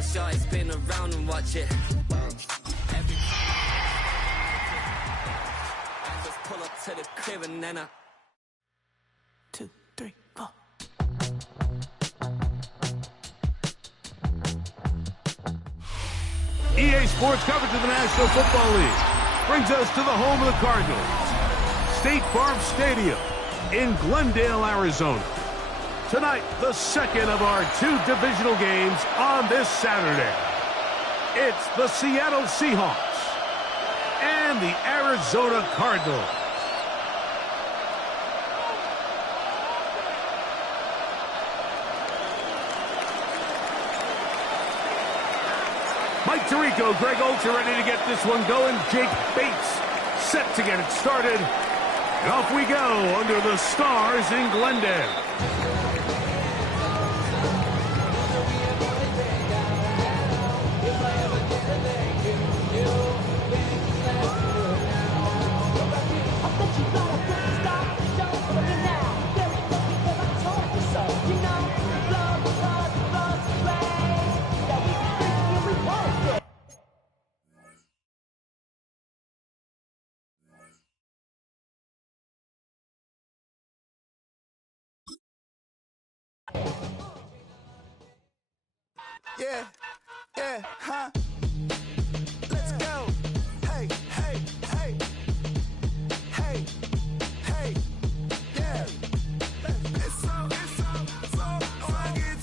little shot, spin around and watch it. Every I just pull up to the crib and then I 2, 3, 4. EA Sports coverage of the National Football League brings us to the home of the Cardinals, State Farm Stadium in Glendale, Arizona. Tonight, the second of our 2 divisional games on this Saturday. It's the Seattle Seahawks and the Arizona Cardinals. Mike Tirico, Greg Olsen ready to get this one going. Jake Bates set to get it started. And off we go under the stars in Glendale. Yeah, huh? Let's go. Hey, hey, hey. Hey, hey, yeah. It's so fucking so right. It's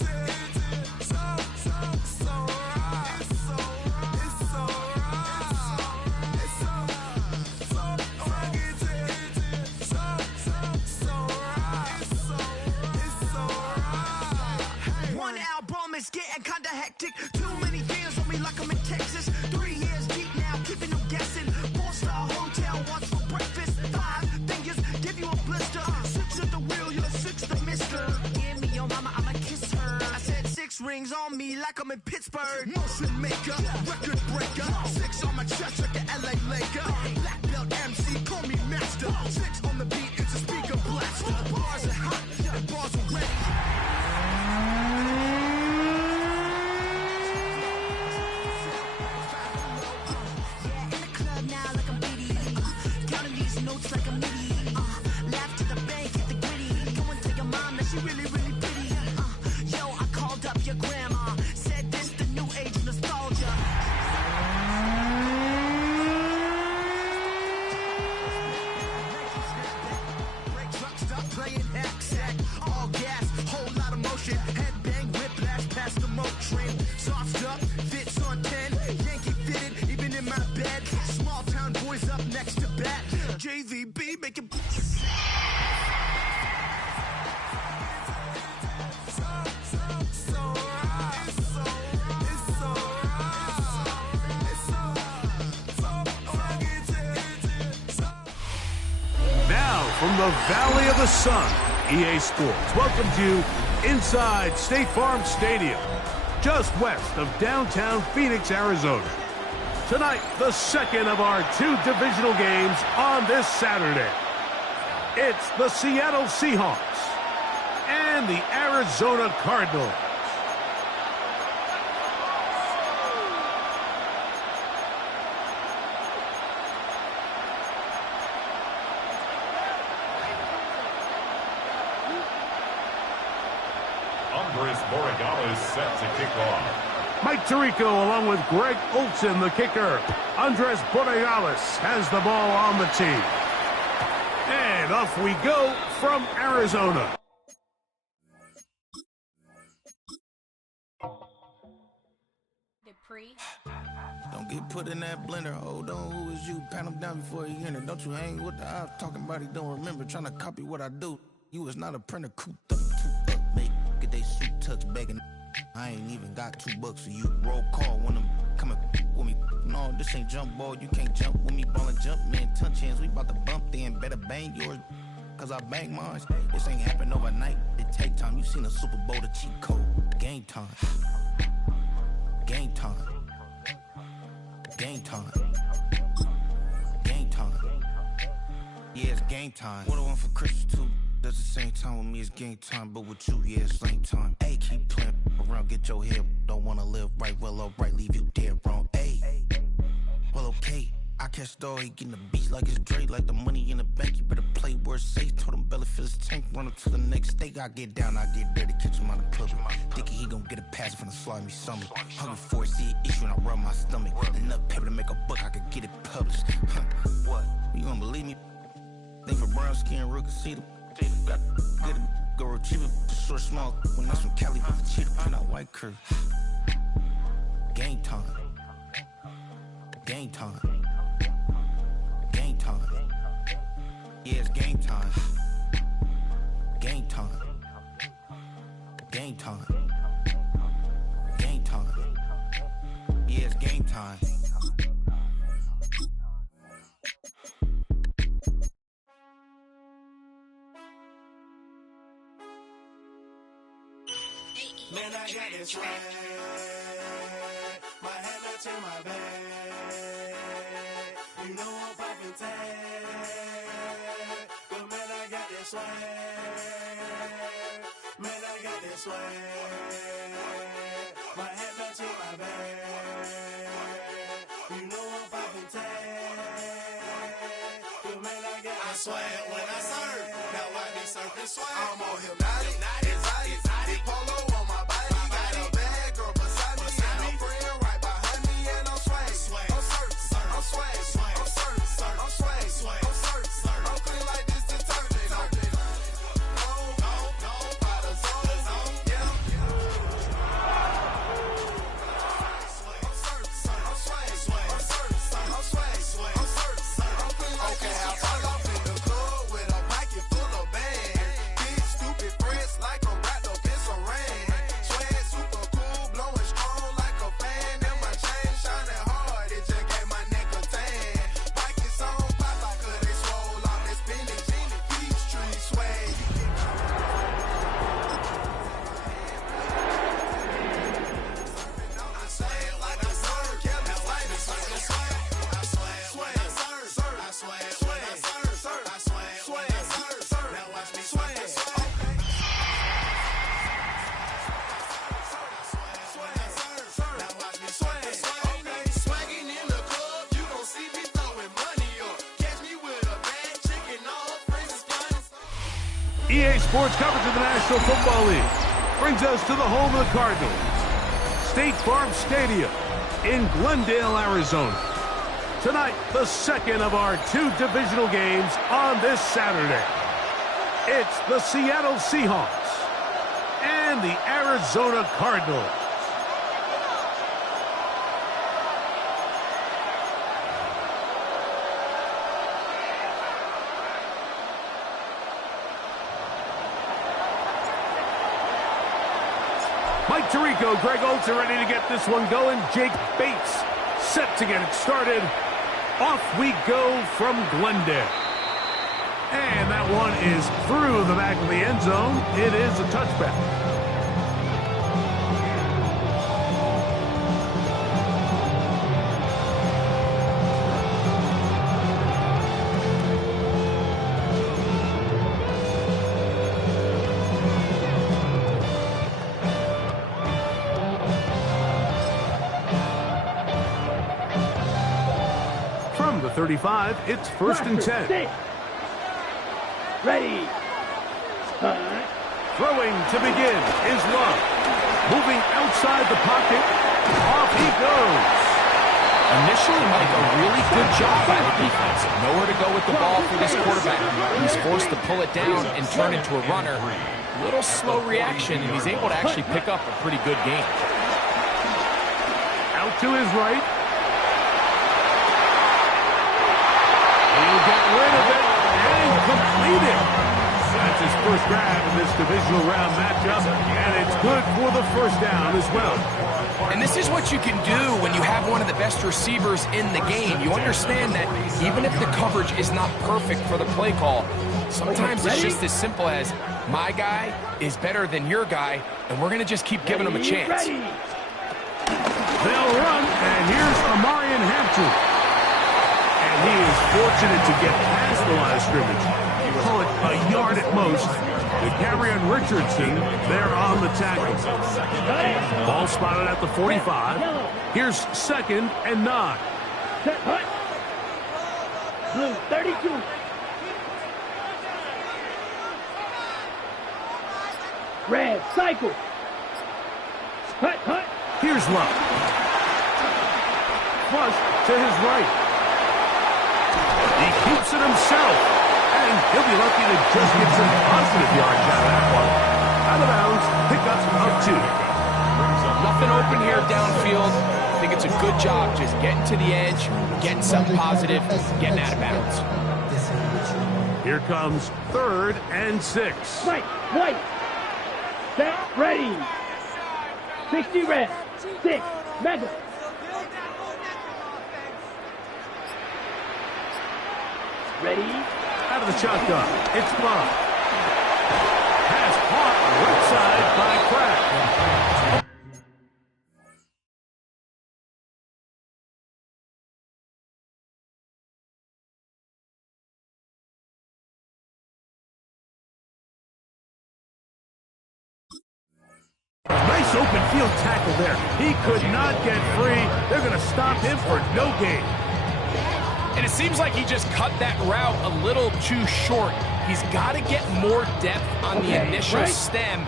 so right. One album is getting kinda hectic. Too many fans on me like I'm in Texas. 3 years deep now, keeping them guessing. 4-star hotel, what's for breakfast? 5 fingers, give you a blister. 6 at the wheel, you're 6 the mister. Give me your mama, I'ma kiss her. I said 6 rings on me like I'm in Pittsburgh. Motion maker, record breaker. 6 on my chest like an LA Laker. Black belt MC, call me master. 6 on the beat, it's a speaker blaster. Bars are hot, and bars are ready. Like a midi, laugh to the bank, hit the gritty. Go and tell your mom that she really, really pretty. Yo, I called up your grandma, said this the new age nostalgia. Break truck, stop playing hack sack. All gas, whole lot of motion. Head bang, whiplash past the moat train. Soft up, fits on 10. Yankee fitted, even in my bed. Small town boys up next to bat. JVB make it. Now, from the Valley of the Sun, EA Sports welcomes you inside State Farm Stadium, just west of downtown Phoenix, Arizona. Tonight, the second of our 2 divisional games on this Saturday. It's the Seattle Seahawks and the Arizona Cardinals. Andres Borregales is set to kick off. Mike Tirico along with Greg Olsen, the kicker. Andres Borregales has the ball on the tee. And off we go from Arizona. Don't get put in that blender. Hold on, who is you? Pat him down before you enter. Don't you hang with the ops talking about he don't remember. Trying to copy what I do. You is not a printer. Cooped up, toot up, make get they suit touch begging. I ain't even got $2 for you. Roll call when I'm coming with me. No, this ain't jump ball. You can't jump with me. Ball and jump, man. Touch hands. We about to bump then. Better bang yours, cause I bang mine. This ain't happen overnight. It take time. You seen a Super Bowl, the cheat code. Game time. Game time. Game time. Game time. Yeah, it's game time. What I want for Christmas too. At the same time with me, it's game time, but with you, yeah, it's lame time. Ayy, keep playing around, get your head. Don't wanna live right, well, alright, leave you dead wrong. Ayy, well, okay. I catch the dog, he getting the beats like it's Dre, like the money in the bank. You better play where it's safe. Told him Belly fill his tank, run up to the next state. I get down, I get dirty, catch him on the club. Thinking he gon' get a pass from the slide me something. Hungry for it, see it issue and I rub my stomach. Enough paper to make a book, I could get it published. What? You don't believe me? Think for brown skin, real can see them. Got good, go retrieve it, short, small. When that's from Cali, but the cheetah print out white curve. Game time. Game time. Game time. Yeah, it's game time. Game time. Game time. Game time. Yeah, it's game time. Man, I got this swag. My head matching my bag. You know I'm poppin' tag. But man, I got this swag. Man, I got this swag. My head matching my bag. You know I'm poppin' tag. But man, I got this swag when I serve. Now I be surfing swag. I'm on hypnotic, exotic, polo on my body. Got a bad girl beside me, and a friend right behind me, and I'm swag. I'm surf, I'm swag, I'm surf, I'm swag, I'm surf, I'm clean like this detergent. No, by the zone, yeah. I'm surf, I'm swag, I'm surf, I'm swag, I'm surf, I'm clean like this. Okay, I fall off in the club with a pocket full of bands. Big stupid friends like a wrapped up in some rain. Swag super cool, blowing strong like a fan. And my chain shining hard, it just gave my neck a tan. Pockets on pop, I could they swole off this spinach. Peachtree swag. I swag like a surf, Kelly swag, swag, swag. I swag, swag, surf, I swag, swag, surf, I swag, swag, surf. Now watch me swag. Now watch me swag. Okay, swagging in the club, you gon' see me throwing money up. Catch me with a bad chicken, all friends is flying. EA Sports coverage of the National Football League brings us to the home of the Cardinals, State Farm Stadium in Glendale, Arizona. Tonight, the second of our two divisional games on this Saturday. It's the Seattle Seahawks and the Arizona Cardinals. Mike Tirico, Greg Olsen ready to get this one going. Jake Bates set to get it started. Off we go from Glendale. And that one is through the back of the end zone. It is a touchback. From the 35, it's 1st and 10. Ready. Throwing to begin is Love. Moving outside the pocket. Off he goes. Initially, Mike, a really good job by the defense. Nowhere to go with the ball for this quarterback. He's forced to pull it down and turn into a runner. Little slow reaction, and he's able to actually pick up a pretty good game. Out to his right. He'll get rid of it and complete it. That's his first grab in this divisional round matchup, and it's good for the first down as well. And this is what you can do when you have one of the best receivers in the game. You understand that even if the coverage is not perfect for the play call, sometimes it's just as simple as, my guy is better than your guy, and we're going to just keep giving him a chance. They'll run, and here's Amarian Hampton. And he is fortunate to get past the line of scrimmage. You call it a yard at most. The carry on Richardson there on the tackle. Ball spotted at the 45. Here's 2nd and 9. Blue, 32. Red, cycle. Hut. Here's Love. Flush to his right. He keeps it himself. And he'll be lucky to just get some positive yards out of that one. Out of bounds, pickup of 2. Nothing open here downfield. I think it's a good job just getting to the edge, getting something positive, getting out of bounds. Here comes 3rd and 6. White. Set, ready. 60 red. 6, mega. Ready. Out of the shotgun, it's Love. Pass caught right side by Kraft. Nice open field tackle there. He could not get free. They're going to stop him for no gain. And it seems like he just cut that route a little too short. He's got to get more depth on the initial stem,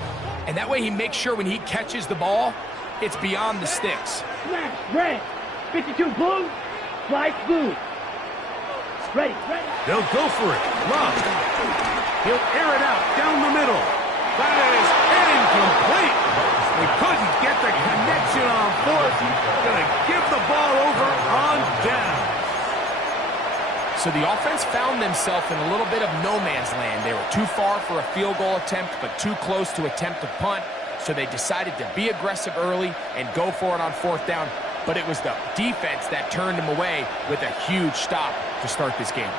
and that way he makes sure when he catches the ball, it's beyond the sticks. Smash, red. 52 blue. Slice blue. Ready. They'll go for it. Love. He'll air it out down the middle. That is incomplete. We couldn't get the connection on 4th. Going to give the ball over on down. So the offense found themselves in a little bit of no man's land. They were too far for a field goal attempt, but too close to attempt a punt. So they decided to be aggressive early and go for it on 4th down. But it was the defense that turned them away with a huge stop to start this game.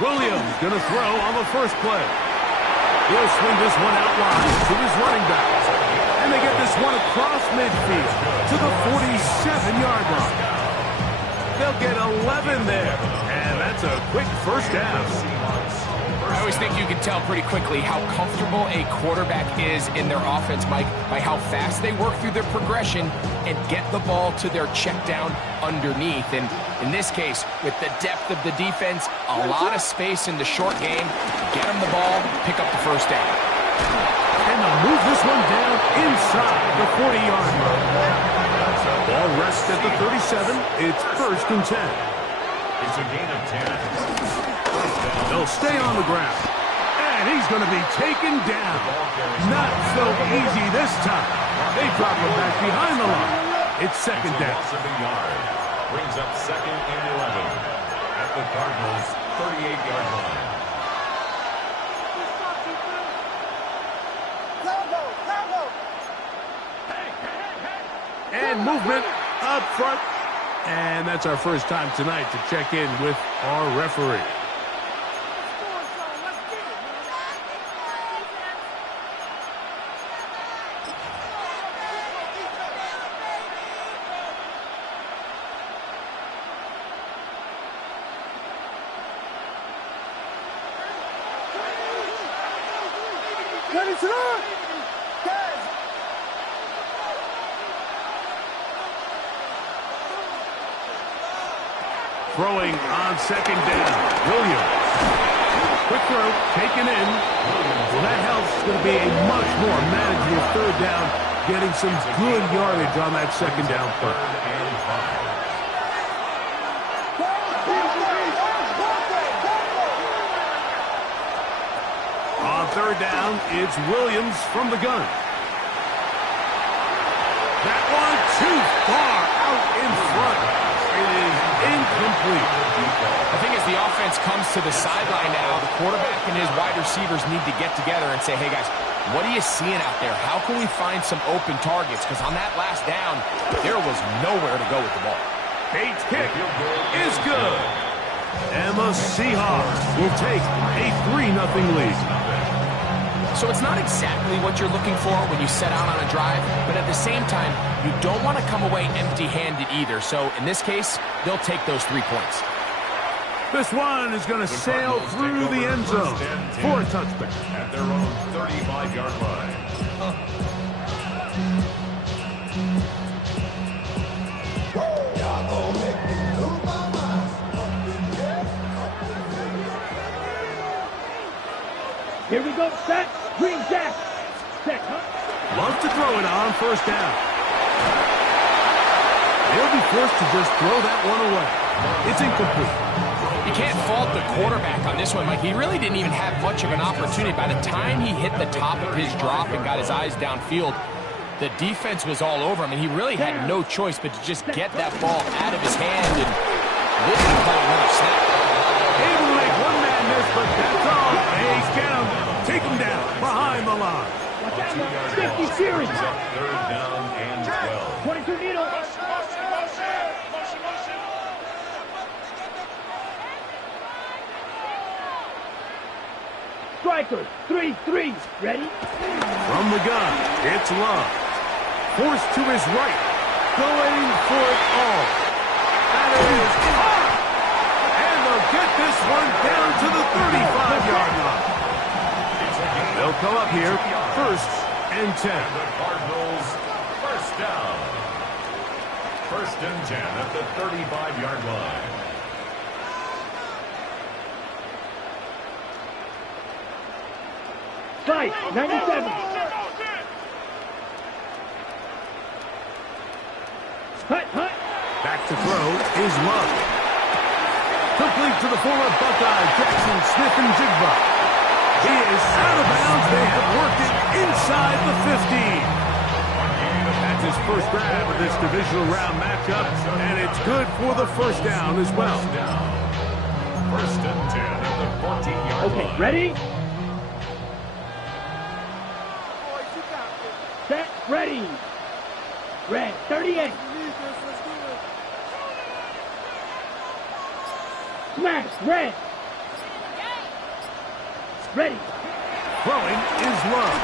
Williams going to throw on the first play. He'll swing this one out wide to his running back. And they get this one across midfield to the 47-yard line. They'll get 11 there. And that's a quick first down. I always think you can tell pretty quickly how comfortable a quarterback is in their offense, Mike, by how fast they work through their progression and get the ball to their check down underneath. And in this case, with the depth of the defense, a lot of space in the short game, get them the ball, pick up the first down. And they'll move this one down inside the 40-yard line. Ball rests at the 37. It's 1st and 10. It's a gain of 10. They'll stay on the ground. And he's going to be taken down. Not so easy this time. They drop him back behind the line. It's 2nd down. Loss of a yard. Brings up 2nd and 11 at the Cardinals' 38-yard line. And movement up front. And that's our first time tonight to check in with our referee. Throwing on 2nd down. Williams. Quick throw, taken in. Well, that helps. It's going to be a much more manageable 3rd down, getting some good yardage on that 2nd down play. On 3rd down, it's Williams from the gun. That one too far out in front. It is incomplete. I think as the offense comes to the sideline now, the quarterback and his wide receivers need to get together and say, hey, guys, what are you seeing out there? How can we find some open targets? Because on that last down, there was nowhere to go with the ball. Bates' kick is good. And the Seahawks will take a 3-0 lead. So it's not exactly what you're looking for when you set out on a drive, but at the same time, you don't want to come away empty-handed either. So in this case, they'll take those 3 points. This one is going to sail through the end zone for a touchback. At their own 35-yard line. Here we go, set, green jack. Set, huh? Love to throw it on first down. They'll be forced to just throw that one away. It's incomplete. You can't fault the quarterback on this one, Mike. He really didn't even have much of an opportunity. By the time he hit the top of his drop and got his eyes downfield, the defense was all over him, and he really had no choice but to just get that ball out of his hand and literally play another snap. Able to make one man miss, but that's all. They get him. Take him down behind the line. Watch out, 50 series. Third down and 12. 22 needle. Strikers, 3-3. Ready? From the gun, it's Love. Forced to his right. Going for it all. That is hard. And they'll get this one down to the 35-yard line. They'll come up here, 1st and 10. The Cardinals, first down. 1st and 10 at the 35-yard line. Fight, 97. Hut, hut. Back to throw is Love. Complete to the former Buckeye, Jackson Smith-Njigba. He is out of bounds. They have worked it inside the 15. That's his first grab of this divisional round matchup, and it's good for the first down as well. 1st and 10 at the 14-yard line. Okay, ready? Set, ready. Red, 38. Smash, red. Ready. Throwing is Love.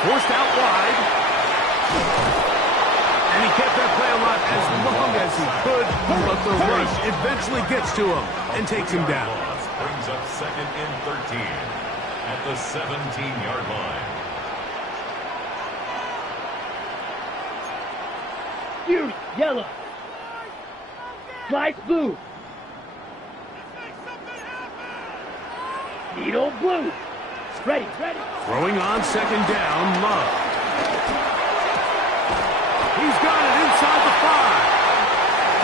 Forced out wide. And he kept that play alive as long as he could, but the rush eventually gets to him and takes him down. Brings up 2nd and 13 at the 17-yard line. Fury, yellow. Slice, blue. Needle, blue. Ready, ready. Throwing on 2nd down, Love. He's got it inside the 5.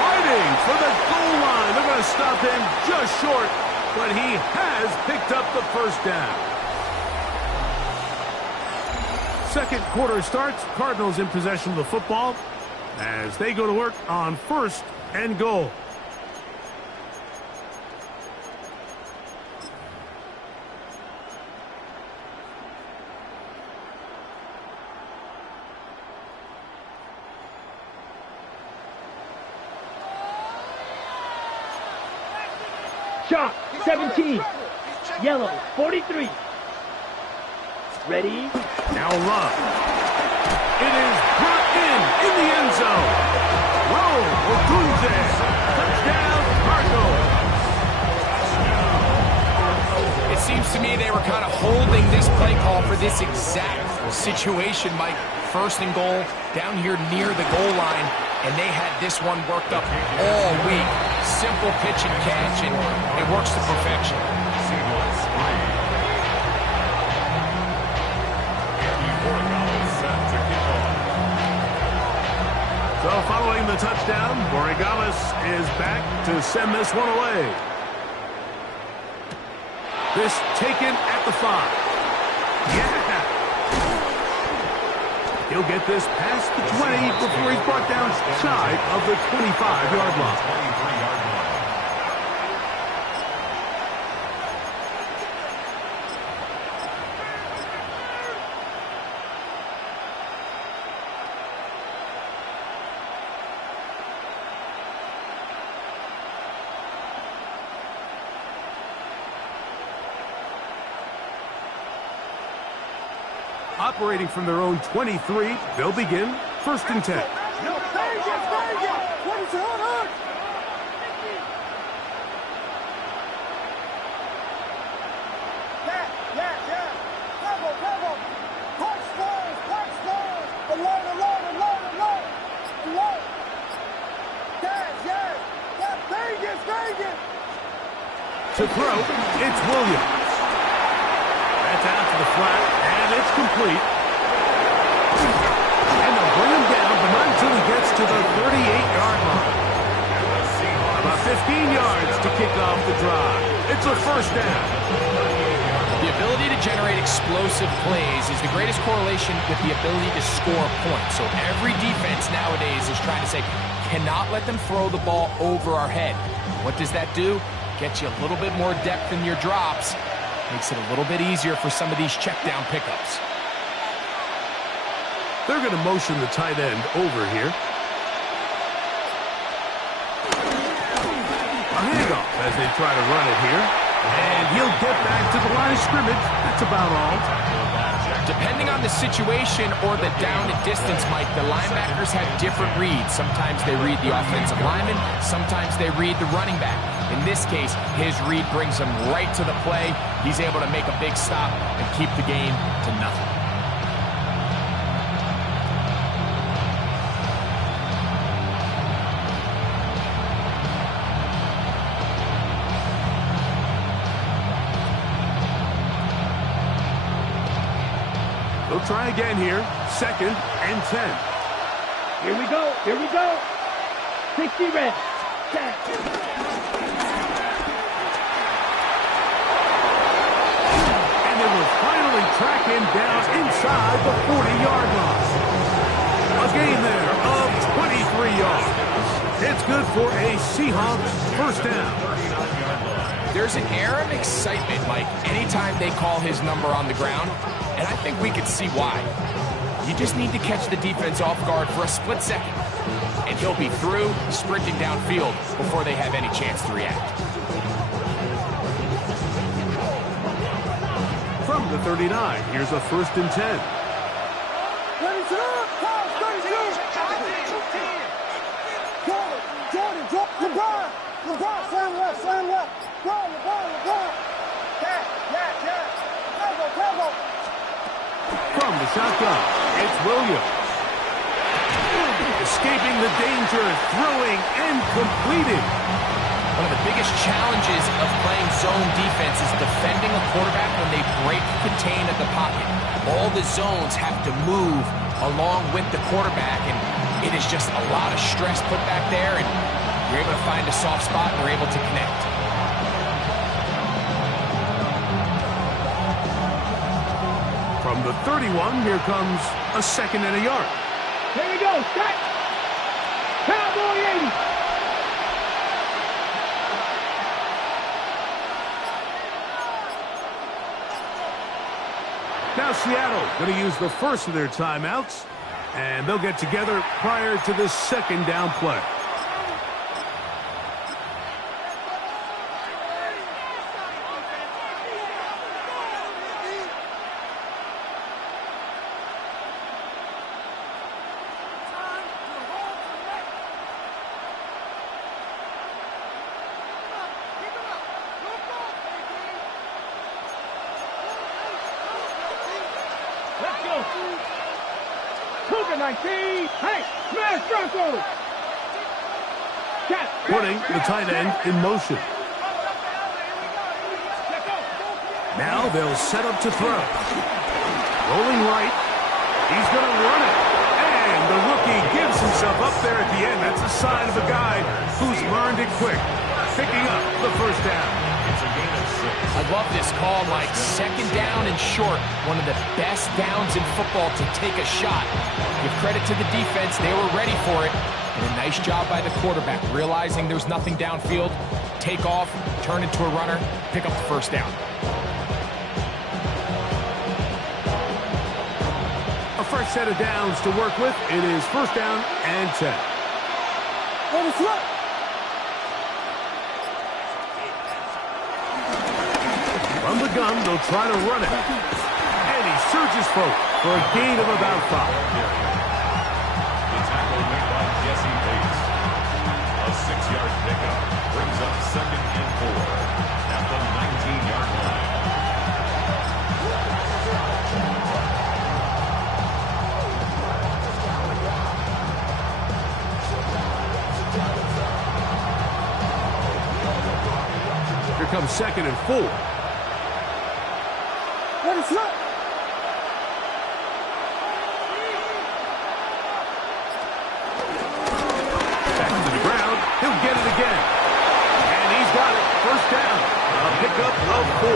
Fighting for the goal line. They're going to stop him just short, but he has picked up the first down. Second quarter starts. Cardinals in possession of the football as they go to work on 1st and goal. Shot, 17. Yellow, 43. Ready? Now Love. It is brought in the end zone. Roll, Ogunze. Touchdown, Cardinals. It seems to me they were kind of holding this play call for this exact situation, Mike. 1st and goal, down here near the goal line, and they had this one worked up all week. Simple pitch and catch, and it works to perfection. So following the touchdown, Borregales is back to send this one away. This taken at the 5. Yeah! He'll get this past the 20 before he's brought down shy of the 25-yard line. Operating from their own 23, they'll begin 1st and 10. To throw, it's Williams. That's out to the flat, and it's complete. And they'll bring him down, but not until he gets to the 38-yard line. About 15 yards to kick off the drive. It's a 1st down. The ability to generate explosive plays is the greatest correlation with the ability to score points. So every defense nowadays is trying to say, cannot let them throw the ball over our head. What does that do? Get you a little bit more depth in your drops. Makes it a little bit easier for some of these check down pickups. They're going to motion the tight end over here. A handoff as they try to run it here. And he'll get back to the line of scrimmage. That's about all. Depending on the situation or the down and distance, Mike, the linebackers have different reads. Sometimes they read the offensive lineman. Sometimes they read the running back. In this case, his read brings him right to the play. He's able to make a big stop and keep the game to nothing. They'll try again here. 2nd and 10. Here we go. Here we go. 60 red. And they will finally track him down inside the 40-yard line. A gain there of 23 yards. It's good for a Seahawks 1st down. There's an air of excitement, Mike, anytime they call his number on the ground, and I think we can see why. You just need to catch the defense off guard for a split second, and he'll be through, sprinting downfield before they have any chance to react. From the 39, here's a 1st and 10. From the shotgun, it's Williams. Escaping the danger, throwing, and completing. One of the biggest challenges of playing zone defense is defending a quarterback when they break contain at the pocket. All the zones have to move along with the quarterback, and it is just a lot of stress put back there, and you're able to find a soft spot and they're able to connect. From the 31, here comes a 2nd and a yard. Here we go. Set. Cowboy 80. Now Seattle going to use the first of their timeouts, and they'll get together prior to the 2nd down play. Let's go. Cougar 19. Hey, smash Broncos. Putting the tight end in motion. Now they'll set up to throw. Rolling right. He's going to run it. And the rookie gives himself up there at the end. That's a sign of a guy who's learned it quick. Picking up the 1st down. It's a gain of 6. I love this call, Mike. 2nd down and short. One of the best downs in football to take a shot. Give credit to the defense. They were ready for it. And a nice job by the quarterback, realizing there's nothing downfield. Take off, turn into a runner, pick up the 1st down. A fresh set of downs to work with. It is 1st down and 10. From the gun, they'll try to run it. And he surges forward. for a gain of about 5. The tackle made by Jesse Bates. A 6-yard pickup brings up 2nd and 4 at the 19-yard line. Here comes 2nd and 4. Let it slip. Back to the ground. He'll get it again. And he's got it. First down. A pickup of 4.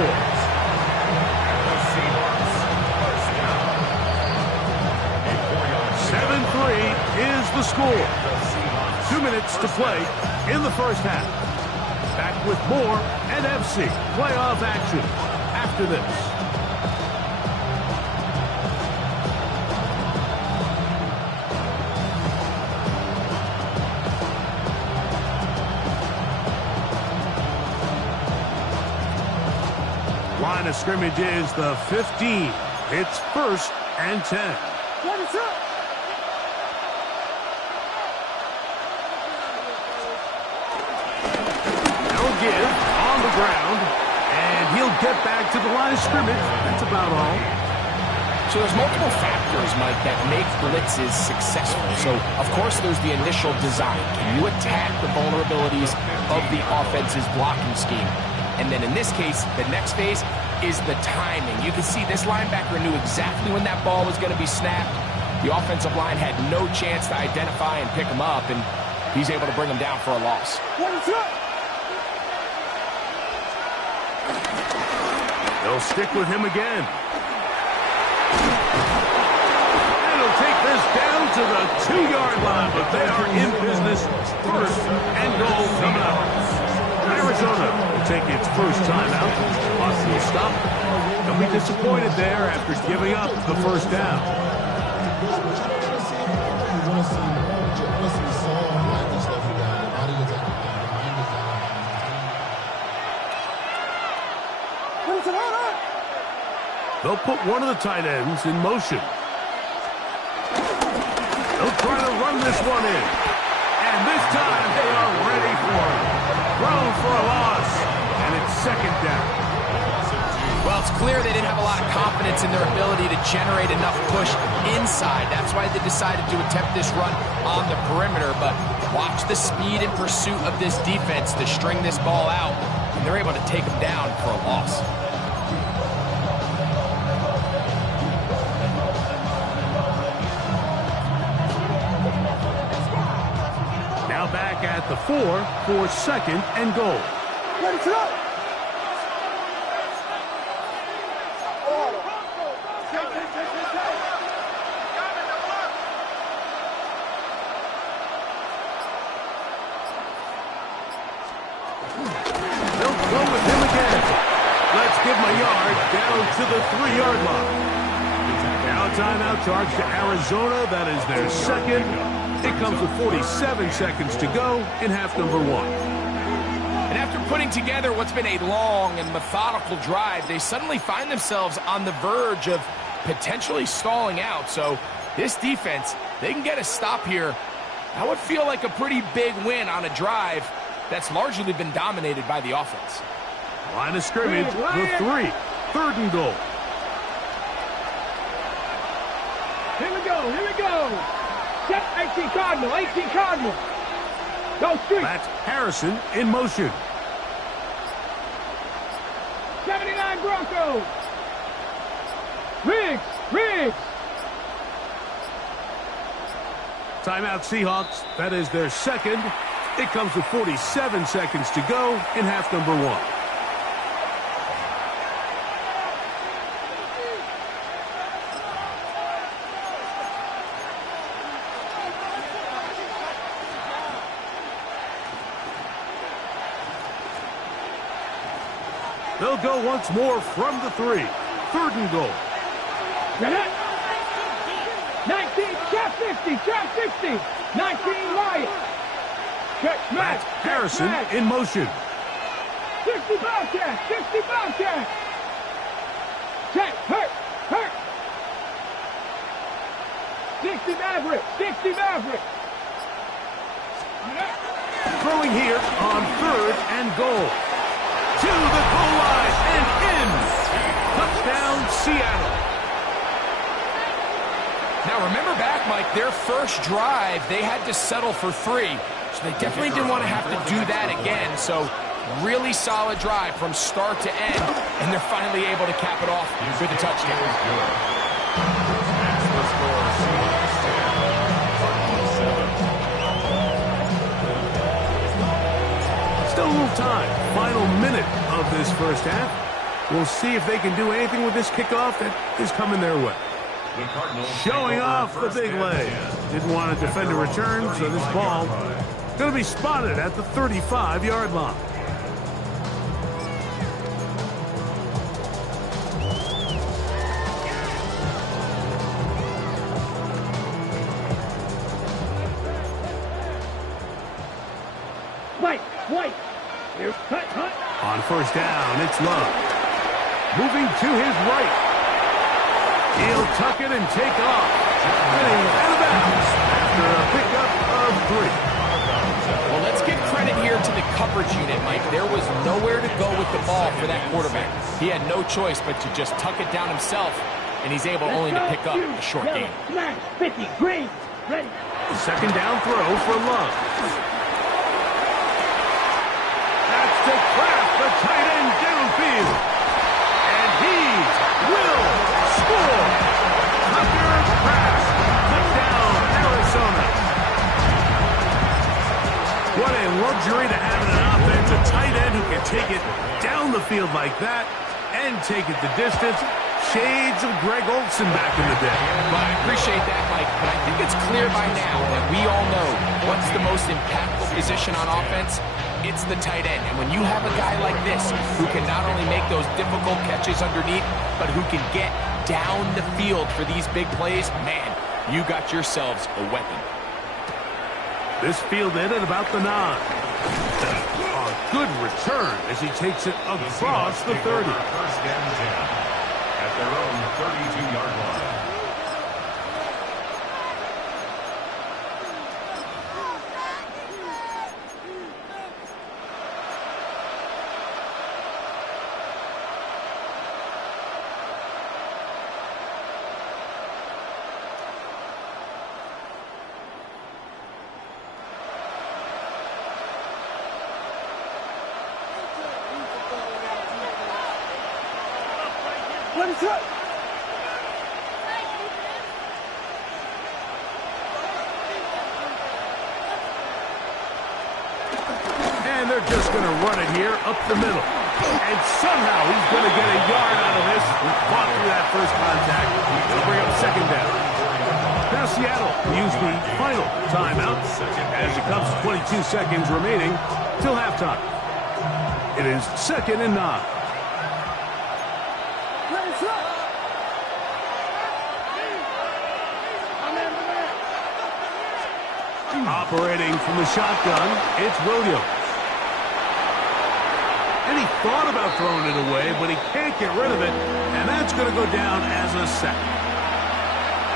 The Seahawks, first down. A 4-yard 7-3 is the score. The Seahawks. 2 minutes to play in the first half. Back with more NFC playoff action after this. Line of scrimmage is the 15. It's 1st and 10. Let it slip. Give on the ground, and he'll get back to the line of scrimmage. That's about all. So there's multiple factors, Mike, that make blitzes successful. So, of course, there's the initial design. Can you attack the vulnerabilities of the offense's blocking scheme? And then in this case, the next phase is the timing. You can see this linebacker knew exactly when that ball was going to be snapped. The offensive line had no chance to identify and pick him up, and he's able to bring him down for a loss. Let it slip. They'll stick with him again. And he'll take this down to the 2-yard line, but they are in business. 1st and goal coming up. Arizona will take its first time out. Boston will stop. They'll be disappointed there after giving up the first down. They'll put one of the tight ends in motion. They'll try to run this one in. And this time they are ready for it. Thrown for a loss. And it's 2nd down. Well, it's clear they didn't have a lot of confidence in their ability to generate enough push inside. That's why they decided to attempt this run on the perimeter. But watch the speed and pursuit of this defense to string this ball out. And they're able to take them down for a loss. Now back at the 4 for 2nd and goal. Let it slip. They'll go with him again. Let's give him a yard down to the 3-yard line. Now a timeout charge to Arizona. That is their 2nd. It comes with 47 seconds to go in half number 1. And after putting together what's been a long and methodical drive, they suddenly find themselves on the verge of potentially stalling out. So this defense, they can get a stop here. That would feel like a pretty big win on a drive that's largely been dominated by the offense. Line of scrimmage, the 3. 3rd and goal. Here we go. Here we go. Set 18 Cardinal. 18 Cardinal. Go street. That's Harrison in motion. 79 Broncos. Riggs. Riggs. Timeout Seahawks. That is their 2nd. It comes with 47 seconds to go in half number 1. They'll go once more from the 3. 3rd and goal. 19, trap 60, trap 60. 19, Wyatt. Check, That's Harrison in motion. 60 Bobcat, 60 Bobcat. Check, hurt, hurt. 60 Maverick. 60 Maverick. Throwing here on 3rd and goal. To the goal line and in. Touchdown, Seattle. Now remember back, Mike, their first drive, they had to settle for 3. So they definitely didn't want to have to do that again. So really solid drive from start to end. And they're finally able to cap it off with a touchdown. That's the score. Seahawks 10, Cardinals 7. Still a little time. Final minute of this first half. We'll see if they can do anything with this kickoff that is coming their way. Showing off the big leg. Didn't want to defend a return, so this ball going to be spotted at the 35-yard line. White. Here's cut. On first down, it's Love. Moving to his right. He'll tuck it and take off. Getting out of bounds after a pickup of 3. Well, let's give credit here to the coverage unit, Mike. There was nowhere to go with the ball for that quarterback. He had no choice but to just tuck it down himself, and he's able only to pick up a short gain. Smash, 50, green, ready. Second down throw for Love. That's to Kraft, the tight end downfield. And he will score. Tucker Kraft, touchdown, Arizona. What a luxury to have in an offense, a tight end who can take it down the field like that and take it the distance. Shades of Greg Olsen back in the day. Well, I appreciate that, Mike, but I think it's clear by now that we all know what's the most impactful position on offense. It's the tight end. And when you have a guy like this who can not only make those difficult catches underneath, but who can get down the field for these big plays, man, you got yourselves a weapon. This fielded at about the 9. A good return as he takes it across the 30. First down 10 at their own 32-yard line. Let it go. And they're just going to run it here up the middle. And somehow he's going to get a yard out of this. Fought through that first contact. It'll bring up second down. Now Seattle use the final timeout as it comes to 22 seconds remaining till halftime. It is 2nd and 9. Operating from the shotgun, it's Williams. And he thought about throwing it away, but he can't get rid of it, and that's going to go down as a sack.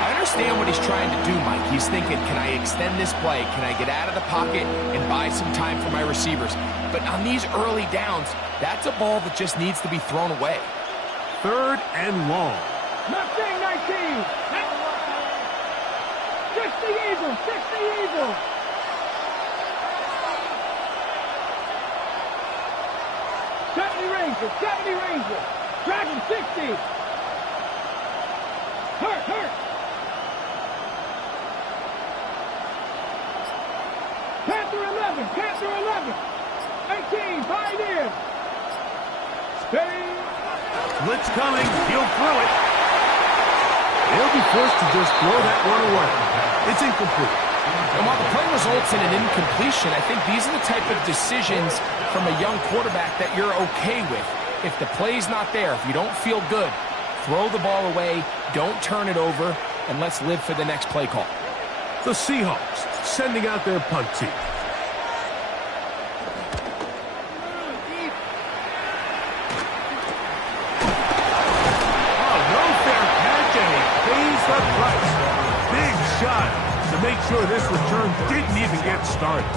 I understand what he's trying to do, Mike. He's thinking, can I extend this play? Can I get out of the pocket and buy some time for my receivers? But on these early downs, that's a ball that just needs to be thrown away. 3rd and long. Mustang 19. 60 Eagles, 60 Eagles. Seventy Rangers. Dragon 60. Hurt. Panther 11. 18, Pioneers. Spain. Blitz coming. He'll throw it. He'll be forced to just throw that one away. It's incomplete. And while the play results in an incompletion, I think these are the type of decisions from a young quarterback that you're okay with. If the play's not there, if you don't feel good, throw the ball away, don't turn it over, and let's live for the next play call. The Seahawks sending out their punt team. sure this return didn't even get started.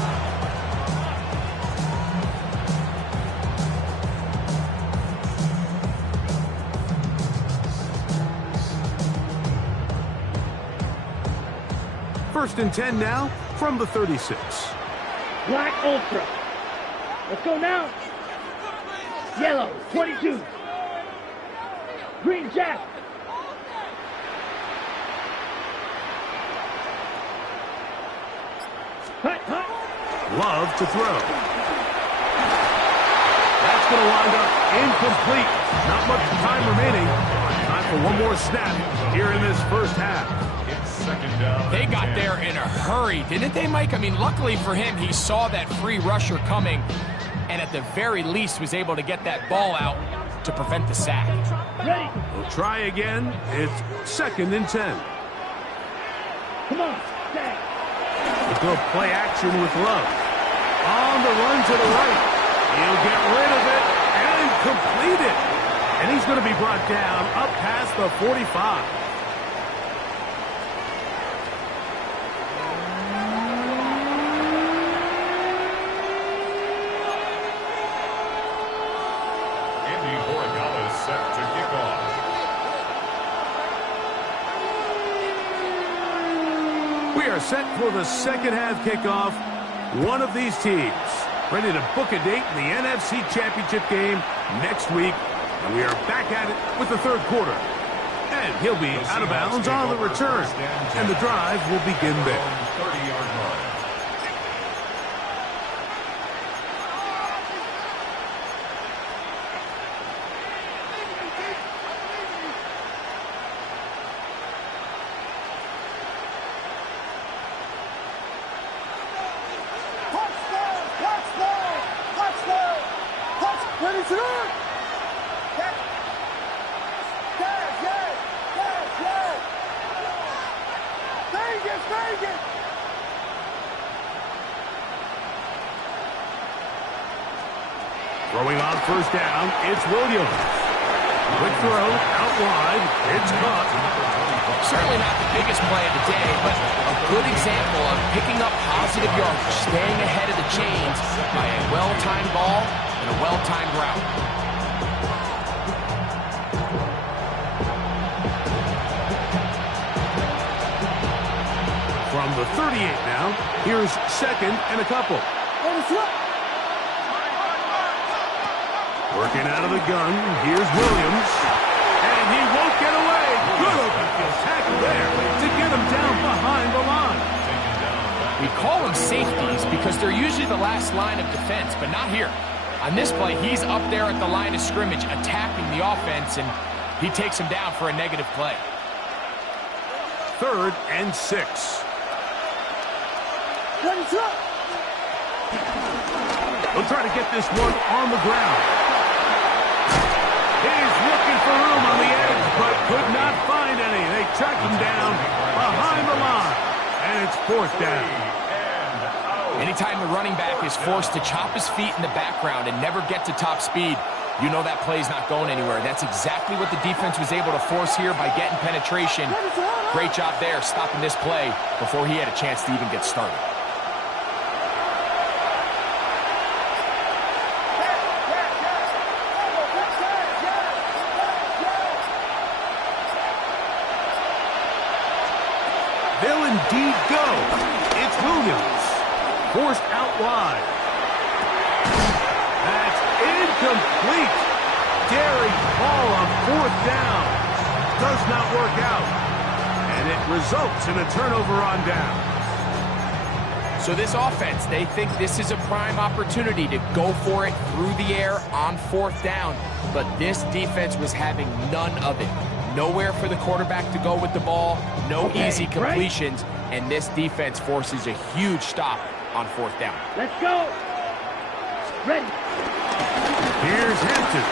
First and 10 now from the 36. Black Ultra. Let's go now. Yellow, 22. Green Jack. Hut, hut. Love to throw. That's going to wind up incomplete. Not much time remaining. Time for one more snap here in this first half. They got there in a hurry, didn't they, Mike? I mean, luckily for him, he saw that free rusher coming and at the very least was able to get that ball out to prevent the sack. Ready. We'll try again. It's second and 10. Come on, stack. Let's go play action with Love. On the run to the right. He'll get rid of it and complete it. And he's going to be brought down up past the 45. We are set for the second half kickoff. One of these teams ready to book a date in the NFC Championship game next week. And we are back at it with the third quarter. And he'll be out of bounds on the return. And the drive will begin there. 30-yard line. Throwing on first down, it's Williams. Quick throw, out wide, it's caught. Certainly not the biggest play of the day, but a good example of picking up positive yardage, staying ahead of the chains by a well-timed ball and a well-timed route. From the 38 now, here's second and a couple. Working out of the gun, here's Williams. And he won't get away. Good open field tackle there to get him down behind the line. We call them safeties because they're usually the last line of defense, but not here. On this play, he's up there at the line of scrimmage attacking the offense, and he takes him down for a negative play. Third and 6. We'll try to get this one on the ground. He's looking for room on the edge, but could not find any. They track him down behind the line, and it's fourth down. Anytime the running back is forced to chop his feet in the background and never get to top speed, you know that play's not going anywhere. That's exactly what the defense was able to force here by getting penetration. Great job there, stopping this play before he had a chance to even get started. They'll indeed go. It's Williams. Forced out wide. That's incomplete. Daring ball on fourth down. Does not work out. And it results in a turnover on down. So this offense, they think this is a prime opportunity to go for it through the air on fourth down. But this defense was having none of it. Nowhere for the quarterback to go with the ball, no easy completions, and this defense forces a huge stop on fourth down. Let's go. Ready. Here's Hampton.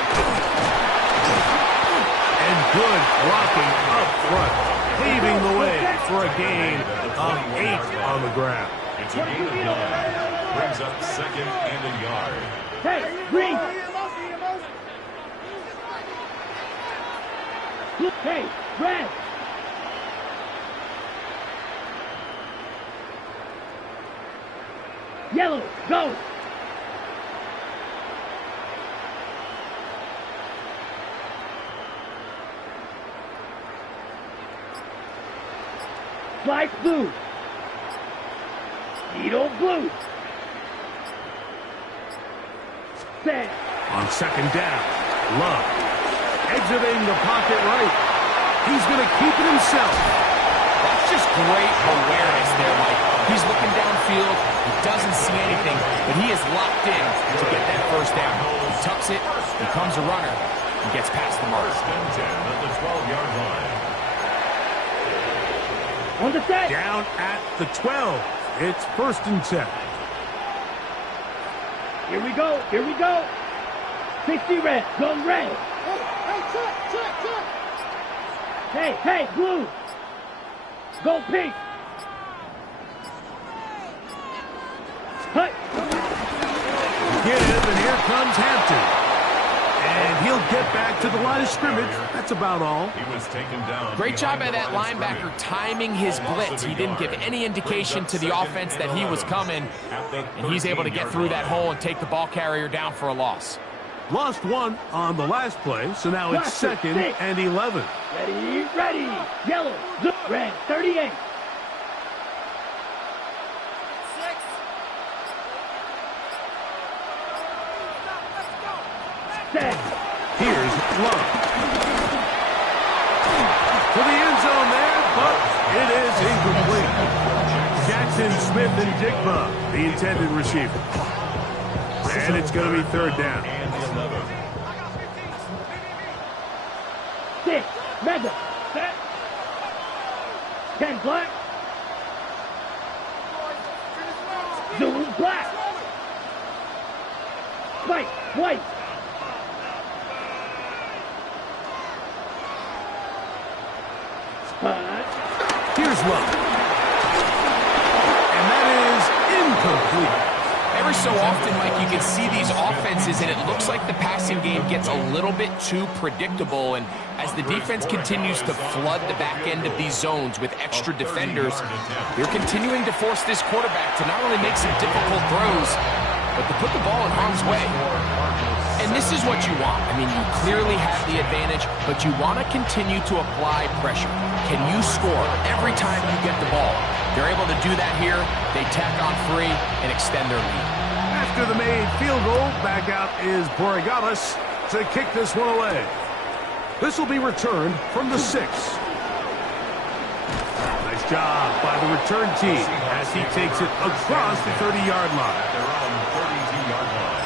And good blocking up front, paving the way for a gain of 8 on the ground. It's a gain of 9. Brings up second and a yard. Hey, Green. Hey, Red. Yellow, go. Slide blue. Needle blue. Set. On second down, Love exiting the pocket right. He's going to keep it himself. That's just great awareness there, Mike. He's looking downfield. He doesn't see anything, but he is locked in to get that first down. He tucks it, becomes a runner, and gets past the mark. First and 10 at the 12-yard line. On the set. Down at the 12. It's first and 10. Here we go. Here we go. 60 red. Go red. Hey, hey, blue. Go pink. Hut. Give, and here comes Hampton. And he'll get back to the line of scrimmage. That's about all. He was taken down. Great job by that linebacker timing his blitz. He didn't give any indication to the offense that he was coming, and he's able to get through that hole and take the ball carrier down for a loss. Lost one on the last play, so now it's second and 11. Ready, ready. Yellow, blue, red, 38. Set. Here's Love. To the end zone there, but it is incomplete. Jackson, Smith, and Jigba, the intended receiver. And it's going to be third down. 6, mega, set. 10 black. Zoom black. White, white. Here's Love. And that is incomplete. Every so often, Mike, you can see these offenses, and it looks like the passing game gets a little bit too predictable. And as the defense continues to flood the back end of these zones with extra defenders, they're continuing to force this quarterback to not only make some difficult throws, but to put the ball in harm's way. And this is what you want. I mean, you clearly have the advantage, but you want to continue to apply pressure. Can you score every time you get the ball? They're able to do that here. They tack on 3 and extend their lead. After the made field goal, back out is Borregales to kick this one away. This will be returned from the 6. Nice job by the return team as he takes it across the 30-yard line. Their own 32-yard line.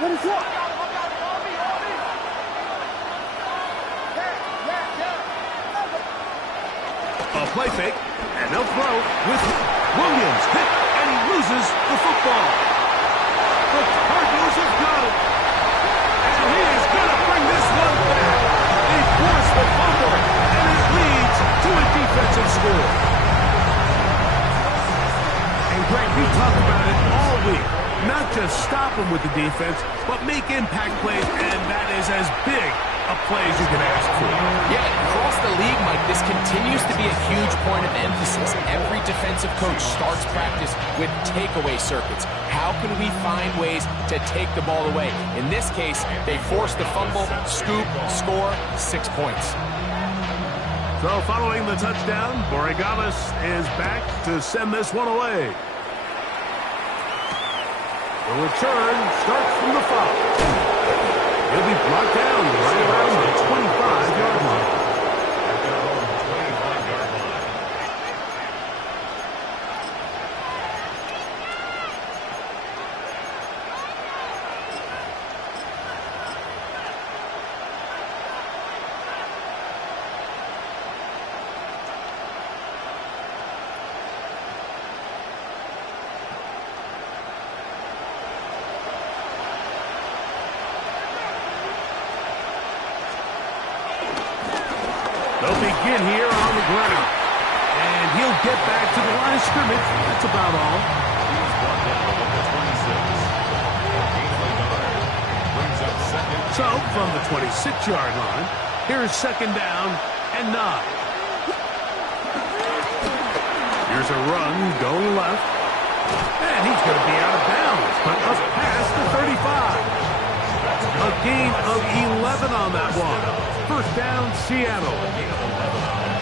What is what? A play fake, and they'll throw with Williams. Hit, and he loses the football. The Cardinals have got it. And he is going to bring this one back. They force the fumble, and it leads to a defensive score. And Greg, we talked about it all week. Not just stop them with the defense, but make impact plays, and that is as big a play as you can ask for. Yeah, across the league, Mike, this continues to be a huge point of emphasis. Every defensive coach starts practice with takeaway circuits. How can we find ways to take the ball away? In this case, they forced the fumble, scoop, score, 6 points. So following the touchdown, Borregales is back to send this one away. The return starts from the 5. He'll be brought down right around the 25-yard line. At their own 25-yard line. They'll begin here on the ground. And he'll get back to the line of scrimmage. That's about all. He's brought down at the 26. A gain of 9. Brings up second. So, from the 26-yard line, here's second down and 9. Here's a run going left. And he's going to be out of bounds, but up past the 35. A gain of 11 on that one. First down, Seattle.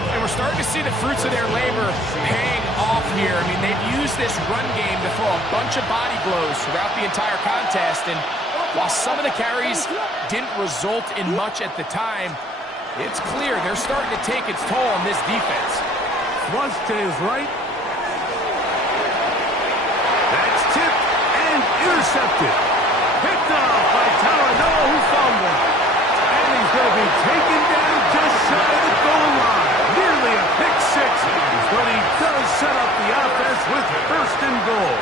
And we're starting to see the fruits of their labor paying off here. I mean, they've used this run game to throw a bunch of body blows throughout the entire contest. And while some of the carries didn't result in much at the time, it's clear they're starting to take its toll on this defense. Once to his right. That's tipped and intercepted. Picked off by Talanoa, who fumbled. And he's going to be taken down just shy of the goal line. Nearly a pick six, but he does set up the offense with first and goal.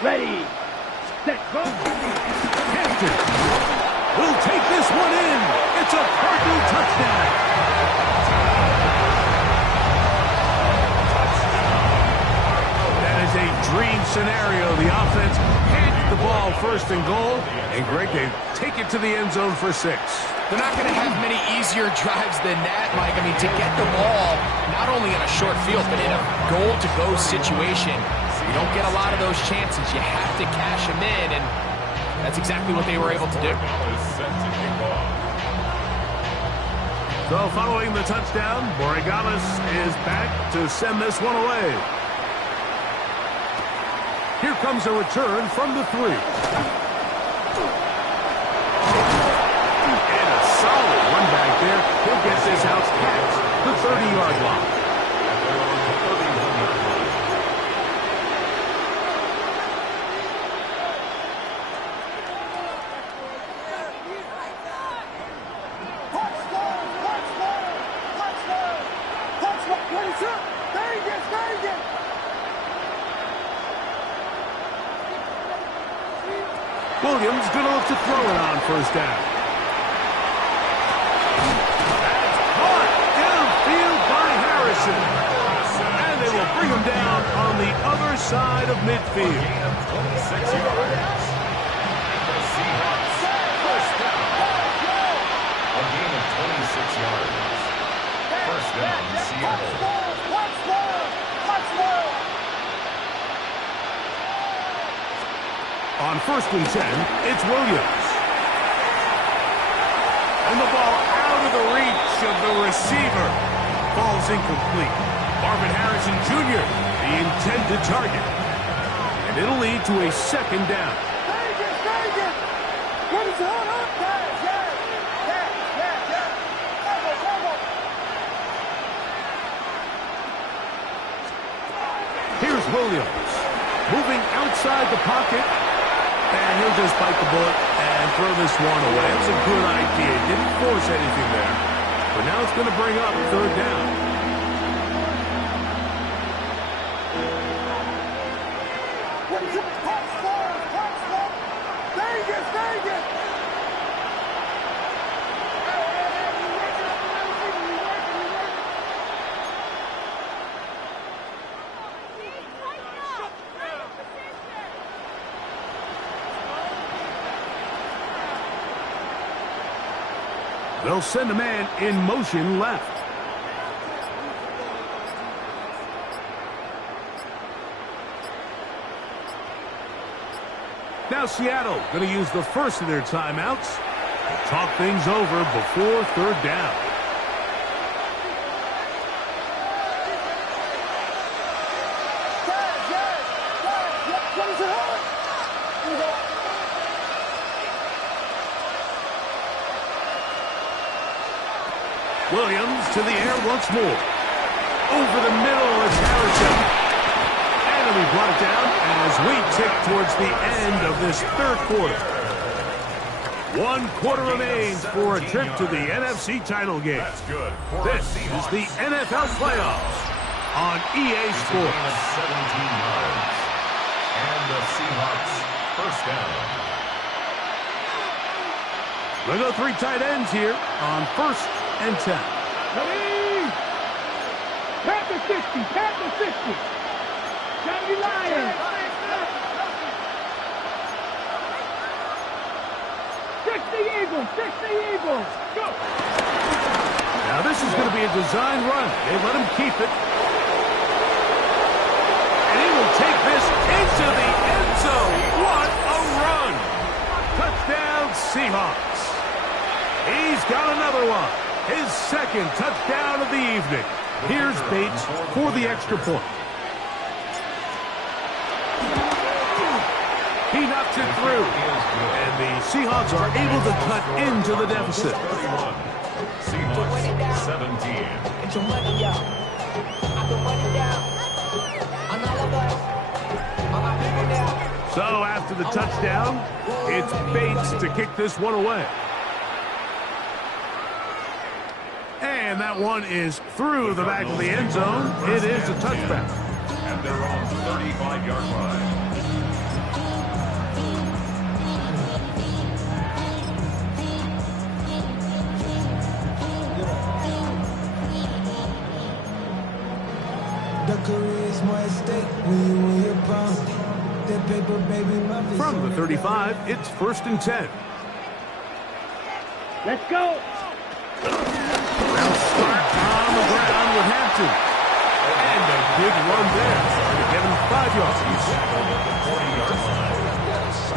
Ready, set, go. Hampton will take this one in. It's a Cardinal touchdown. A dream scenario. The offense handed the ball first and goal, and Greg, they take it to the end zone for 6. They're not going to have many easier drives than that, Mike. I mean, to get the ball not only in a short field, but in a goal-to-go situation, you don't get a lot of those chances. You have to cash them in, and that's exactly what they were able to do. So following the touchdown, Borregales is back to send this one away. Here comes a return from the 3. And a solid one back there. He'll get this out past the 30-yard line. Williams going to look to throw it on first down. That's caught downfield by Harrison. And they will bring him down on the other side of midfield. 26 yards. The Seahawks first down. A gain of 26 yards. First down, Seattle. On first and 10, it's Williams. And the ball out of the reach of the receiver. Ball's incomplete. Marvin Harrison Jr., the intended target. And it'll lead to a second down. Here's Williams, moving outside the pocket. And he'll just bite the bullet and throw this one away. It was a good idea. Didn't force anything there. But now it's going to bring up third down. They'll send a man in motion left. Now Seattle going to use the first of their timeouts to talk things over before third down. Williams to the air once more. Over the middle, it's Harrison. And it'll be brought down as we tick towards the end of this third quarter. 1 quarter remains for a trip to the NFC title game. That's good. This is the NFL playoffs on EA Sports. 17 yards. And the Seahawks first down. We'll go 3 tight ends here on 1st and 10. Ready? Panther 60, Panther 60. Johnny Lions. 60 Eagles, 60 Eagles. Go. Now this is going to be a design run. They let him keep it. And he will take this into the end zone. What a run! Touchdown Seahawks. He's got another one. His 2nd touchdown of the evening. Here's Bates for the extra point. He knocks it through. And the Seahawks are able to cut into the deficit. 31. Seahawks 17. Get your money out. I put money down. I'm all about all my people now. So after the touchdown, it's Bates to kick this one away. And that one is through the back of the end zone. It is a touchback. And they're on 35-yard line. From the 35, it's 1st and 10. Let's go. They'll start on the ground with Hampton. And a big run there. To give him 5 yards. On the 40-yard line.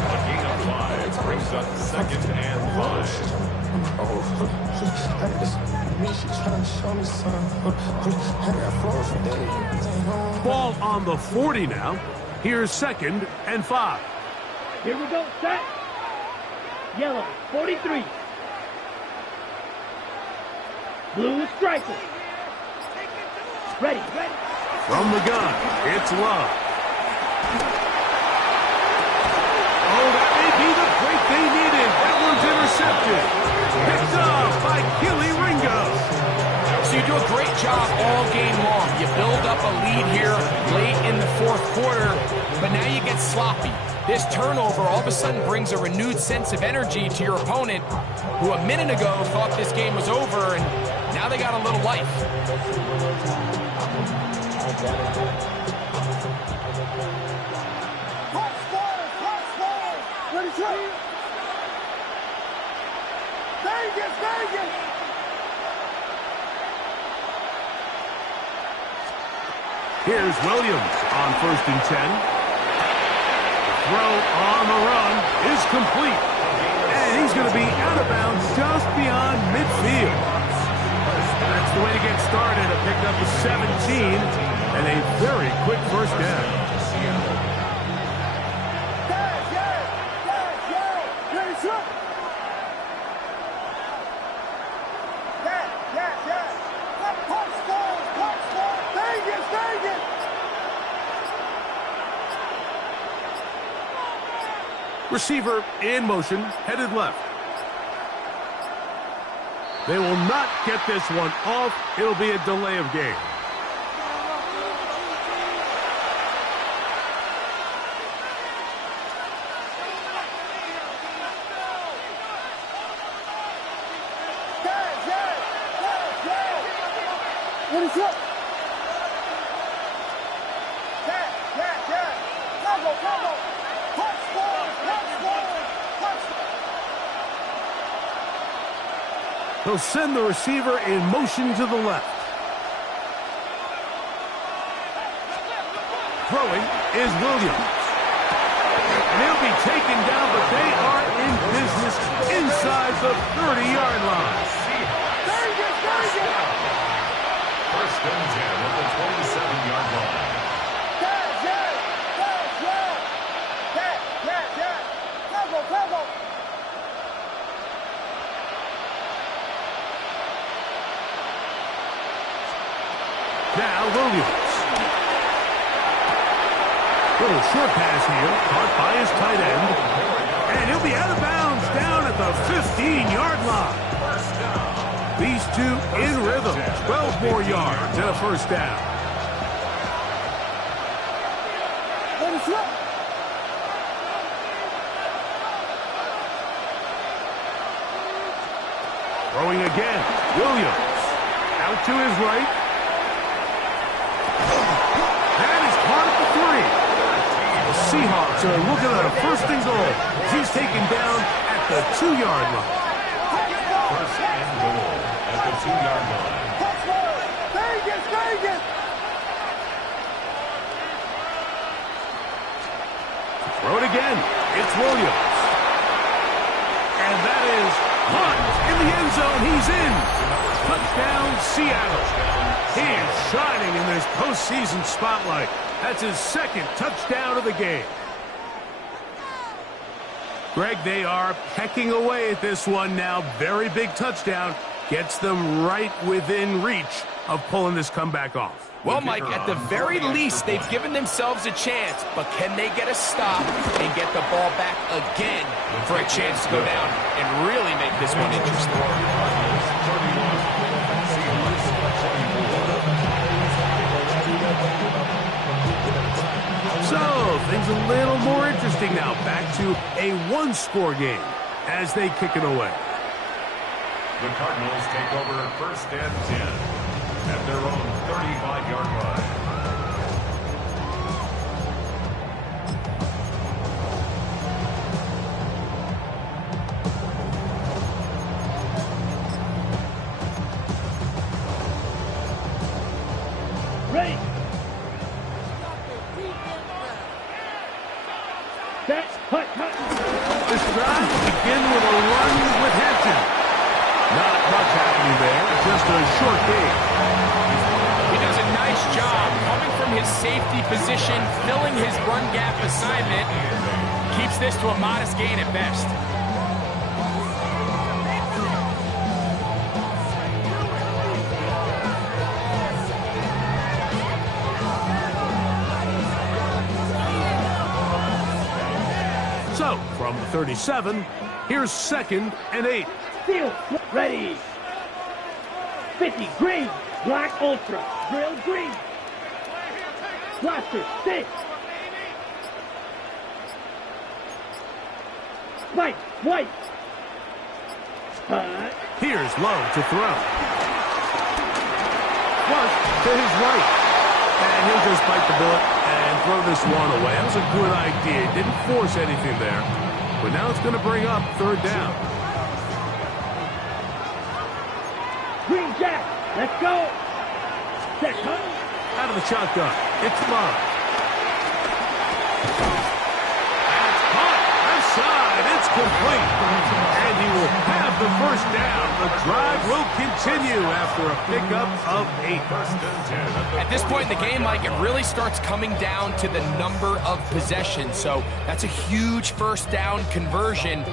A gain of 5 brings up 2nd and 5. Ball on the 40 now. Here's 2nd and 5. Here we go, set. Yellow, 43. Blue is striker. Ready. From the gun, it's Love. Oh, that may be the break they needed. That one's intercepted. Picked up by Kelee Ringo. So you do a great job all game long. You build up a lead here late in the 4th quarter, but now you get sloppy. This turnover all of a sudden brings a renewed sense of energy to your opponent, who a minute ago thought this game was over, and now they got a little life. Here's Williams on 1st and 10. Throw on the run is complete. And he's going to be out of bounds just beyond midfield. That's the way to get started. A pickup of 17 and a very quick 1st down. Receiver in motion, headed left. They will not get this one off. It'll be a delay of game. He'll send the receiver in motion to the left. Throwing is Williams. And he'll be taken down, but they are in business inside the 30-yard line. 1st and 10 at the 27-yard line. Now Williams. Little short pass here, caught by his tight end. And he'll be out of bounds down at the 15-yard line. These two in rhythm. 12 more yards and a 1st down. Throwing again. Williams. Out to his right. That is caught at the 3. The Seahawks are looking at a first and goal. He's taken down at the 2-yard line. First and goal at the 2-yard line. Throw it again. It's Williams. And that is caught in the end zone. He's in. Touchdown, Seattle. He is shining in this postseason spotlight. That's his second touchdown of the game. Greg, they are pecking away at this one now. Very big touchdown. Gets them right within reach of pulling this comeback off. Well, Mike, at the very least, they've given themselves a chance, but can they get a stop and get the ball back again for a chance to go down and really make this one interesting? So, things a little more interesting now. Back to a one-score game as they kick it away. The Cardinals take over first and 10 at their own 35-yard line. Ready. Set. Hut. This drive will begin with a run with Hampton. Not much happening there, just a short game. He does a nice job coming from his safety position, filling his run gap assignment. Keeps this to a modest gain at best. So, from the 37, here's 2nd and 8. Field. Ready. 50. Green. Black Ultra. Grill green. Blaster. 6. Spike. White. Here's Lowe to throw. Flush to his right. And he'll just bite the bullet and throw this one away. That was a good idea. Didn't force anything there. But now it's going to bring up 3rd down. Green Jack. Let's go. Set. Out of the shotgun. It's Love. And it's caught. Left side. It's complete. And he will have the first down. The drive will continue after a pickup of 8. At this point in the game, Mike, it really starts coming down to the number of possessions. So that's a huge first down conversion.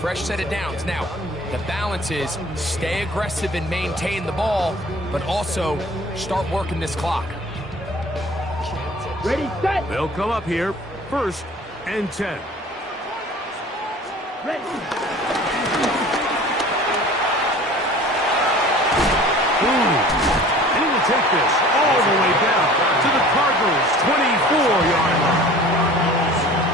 Fresh set of downs. Now, the balance is stay aggressive and maintain the ball, but also start working this clock. Ready, set. They'll come up here. 1st and 10. Ready. And he will take this all the way down to the Cardinals' 24-yard line.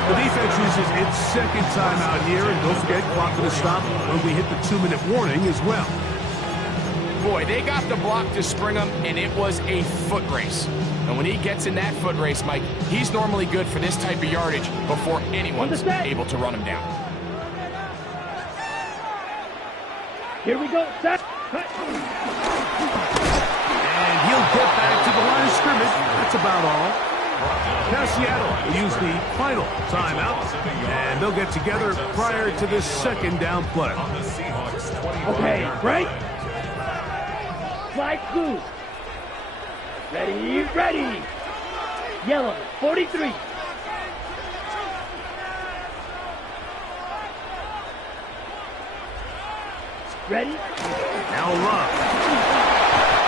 The defense uses its 2nd time out here, and don't forget, clock to stop when we hit the 2-minute warning as well. Boy, they got the block to spring him, and it was a foot race. And when he gets in that foot race, Mike, he's normally good for this type of yardage before anyone's able to run him down. Here we go. Set. Cut. And he'll get back to the line of scrimmage. That's about all. Now Seattle will use the final timeout, and they'll get together prior to this 2nd down play. Okay, break. Flag blue. Ready. Yellow, 43. Ready? Now Love.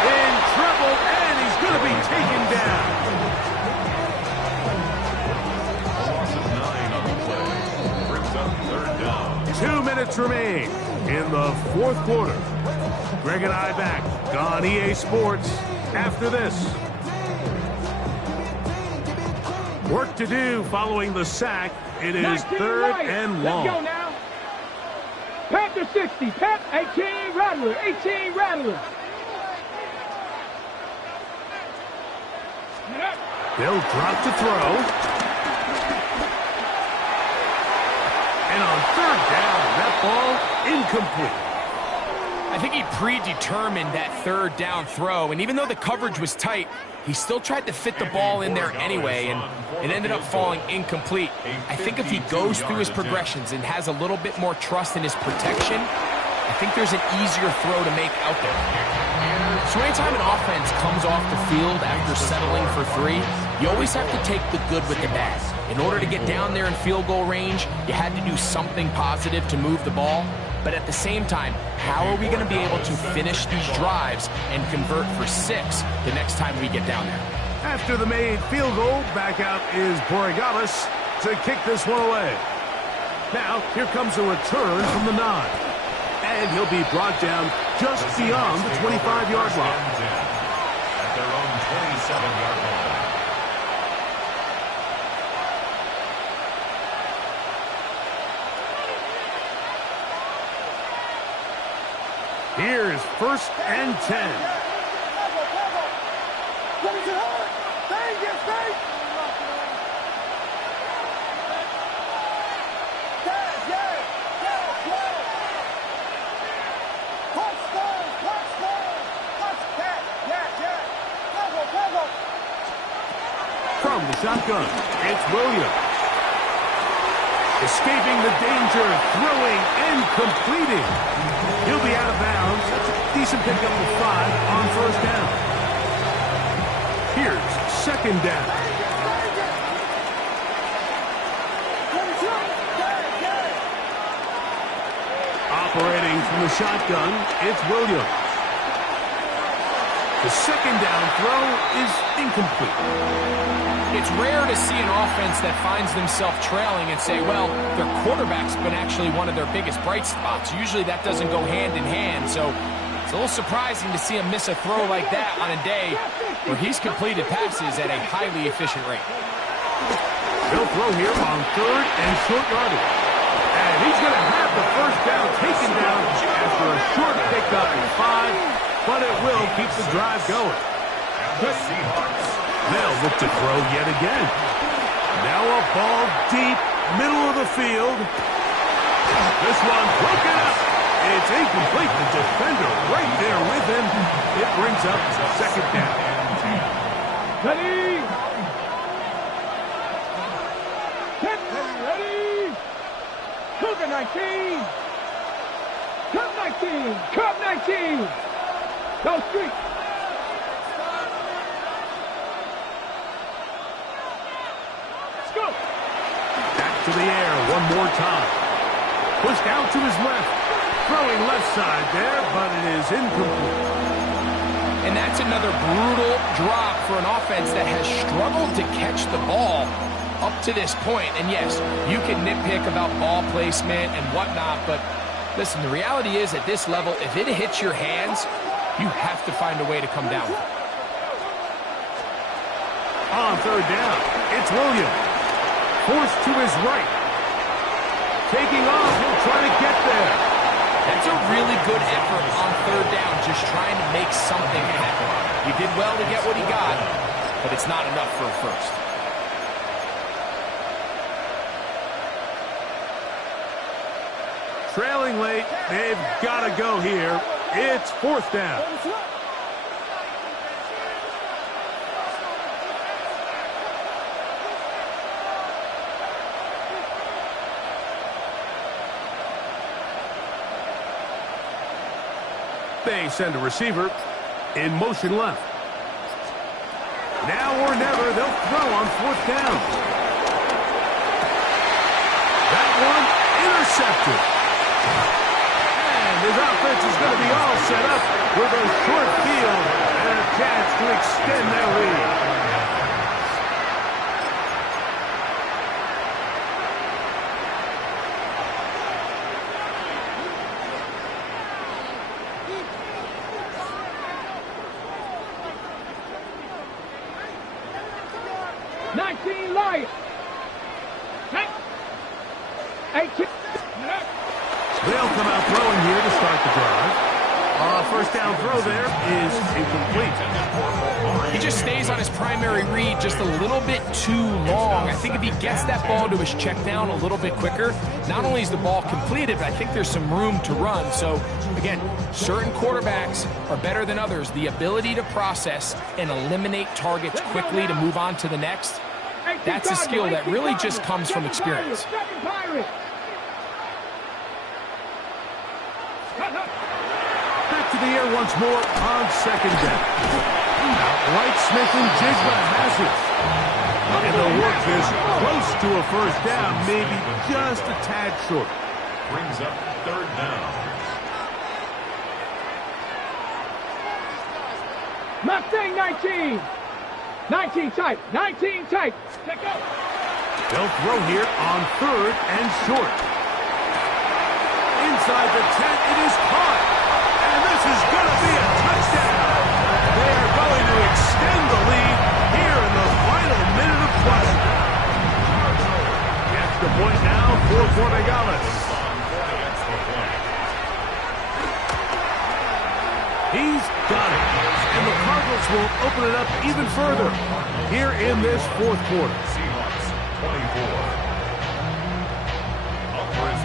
In trouble, and he's going to be taken down. Loss of 9 on the play. Brings up 3rd down. 2 minutes remain in the 4th quarter. Greg and I back on EA Sports after this. Work to do following the sack. It is 3rd and long. Let's go now. Panther 60, 18 Rattler, 18 Rattler. They'll drop to throw. And on third down, that ball incomplete. I think he predetermined that third down throw, and even though the coverage was tight, he still tried to fit the ball in there anyway, and it ended up falling incomplete. I think if he goes through his progressions and has a little bit more trust in his protection, I think there's an easier throw to make out there. So anytime an offense comes off the field after settling for 3, you always have to take the good with the bad. In order to get down there in field goal range, you had to do something positive to move the ball. But at the same time, how are we going to be able to finish these drives and convert for 6 the next time we get down there? After the made field goal, back out is Borregalis to kick this one away. Now, here comes a return from the 9. And he'll be brought down just beyond the 25-yard line. At their own 27-yard line. Here's 1st and 10. From the shotgun, it's Williams. Escaping the danger, throwing and completing. He'll be out of bounds. That's a decent pickup of 5 on 1st down. Here's 2nd down. Operating from the shotgun, it's Williams. The 2nd down throw is incomplete. It's rare to see an offense that finds themselves trailing and say, well, their quarterback's been actually one of their biggest bright spots. Usually that doesn't go hand in hand, so it's a little surprising to see him miss a throw like that on a day where he's completed passes at a highly efficient rate. He'll throw here on 3rd and short yardage. And he's going to have the 1st down taken down after a short pickup of 5, but it will keep the drive going. The Seahawks. They'll look to throw yet again. Now a ball deep, middle of the field. This one broken up. It's incomplete. The defender right there with him. It brings up 2nd down. Ready? Ready? Cougar 19. Cup 19. Cup 19. Go street. To the air one more time. Pushed out to his left. Throwing left side there, but it is incomplete. And that's another brutal drop for an offense that has struggled to catch the ball up to this point. And yes, you can nitpick about ball placement and whatnot, but listen, the reality is at this level, if it hits your hands, you have to find a way to come down. On 3rd down, it's Williams. Forced to his right. Taking off, he'll try to get there. That's a really good effort on 3rd down, just trying to make something happen. He did well to get what he got, but it's not enough for a 1st. Trailing late, they've got to go here. It's 4th down. They send a receiver in motion left. Now or never, they'll throw on 4th down. That one intercepted. And his offense is going to be all set up with a short field and a chance to extend their lead. They'll come out throwing here to start the drive. First down throw there is incomplete. He just stays on his primary read just a little bit too long. I think if he gets that ball to his check down a little bit quicker, not only is the ball completed, but I think there's some room to run. So, again, certain quarterbacks are better than others. The ability to process and eliminate targets quickly to move on to the next, that's a skill that really just comes from experience. Back to the air once more on second down. Outright Smith and Jigba has it. And they'll work this close to a first down, maybe just a tad short. Brings up third down. Mustang 19. 19 tight. 19 tight. Check out. They'll throw here on third and short. Inside the 10, it is caught. And this is going to be a touchdown. They are going to extend the lead here in the final minute of play. The extra point now for Borregales. He's got it. And the Cardinals will open it up even further here in this fourth quarter. Seahawks 24.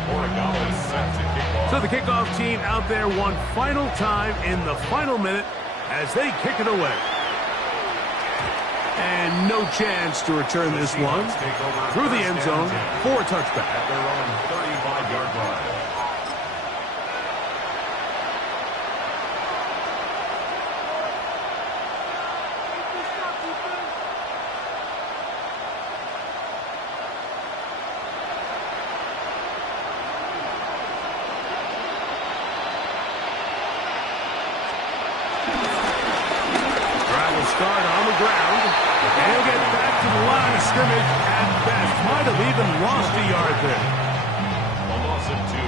Borregales set to kick off. So the kickoff team out there one final time in the final minute as they kick it away. And no chance to return this one through the end zone for a touchback. At their own 35-yard line. Start on the ground. And he'll get back to the line of scrimmage at best. Might have even lost a yard there.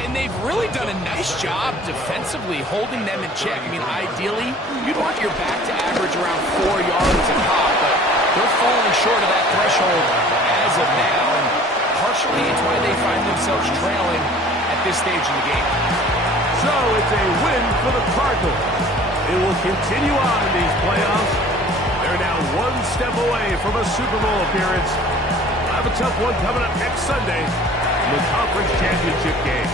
And they've really done a nice job defensively holding them in check. I mean, ideally, you'd want your back to average around 4 yards a pop, but they're falling short of that threshold as of now. And partially, it's why they find themselves trailing at this stage in the game. So it's a win for the Cardinals. It will continue on in these playoffs. They're now one step away from a Super Bowl appearance. We'll have a tough one coming up next Sunday in the conference championship game.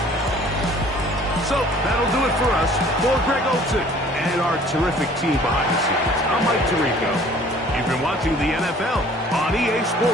So that'll do it for us. For Greg Olsen and our terrific team behind the scenes, I'm Mike Tirico. You've been watching the NFL on EA Sports.